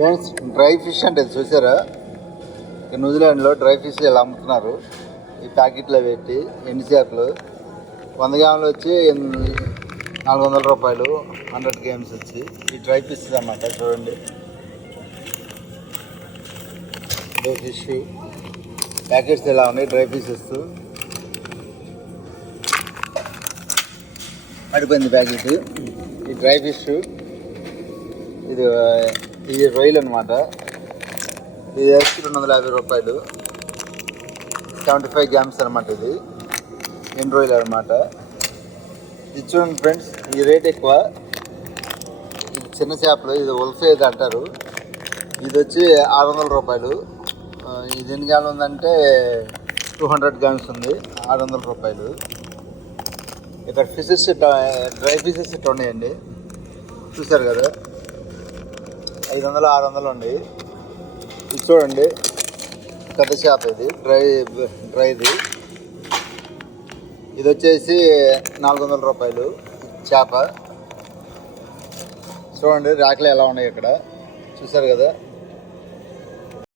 Friends, dry fish అంటే చూసారా? న్యూజిలాండ్లో dry fish ఇలా అమ్ముతున్నారు. ఈ ప్యాకెట్లో పెట్టి ఎండు చేపలు 100 గ్రాములు వచ్చి 400 రూపాయలు, 100 గ్రామ్స్ వచ్చి. ఈ డ్రై ఫిష్ అన్నమాట. చూడండి, డ్రై ఫిష్ ప్యాకెట్స్ ఎలా ఉన్నాయి. డ్రై ఫిషెస్ పడిపోయింది ప్యాకెట్. ఈ డ్రై ఫిష్ ఇది రొయ్యలు అనమాట. ఇది వచ్చి 250 రూపాయలు, 75 గ్రామ్స్ అనమాట. ఇది ఎండు రొయ్యలు అనమాట. ఇది చూడండి ఫ్రెండ్స్, ఈ రేట్ ఎక్కువ. ఇది చిన్న చేపలు, ఇది ఉల్ఫేది అంటారు. ఇది వచ్చి 600 రూపాయలు. ఇది ఎన్ని గ్రాములు ఉందంటే 200 గ్రామ్స్ ఉంది, 600 రూపాయలు. ఇక్కడ ఫిషెస్ డ్రై ఫిషెస్ ఇట్లా ఉన్నాయండి, చూసారు కదా. 500, 600 ఉంది. ఇది చూడండి, పెద్ద చేప. ఇది డ్రైది. ఇది వచ్చేసి 400 రూపాయలు చేప. చూడండి ర్యాక్లు ఎలా ఉన్నాయి ఇక్కడ, చూసారు కదా.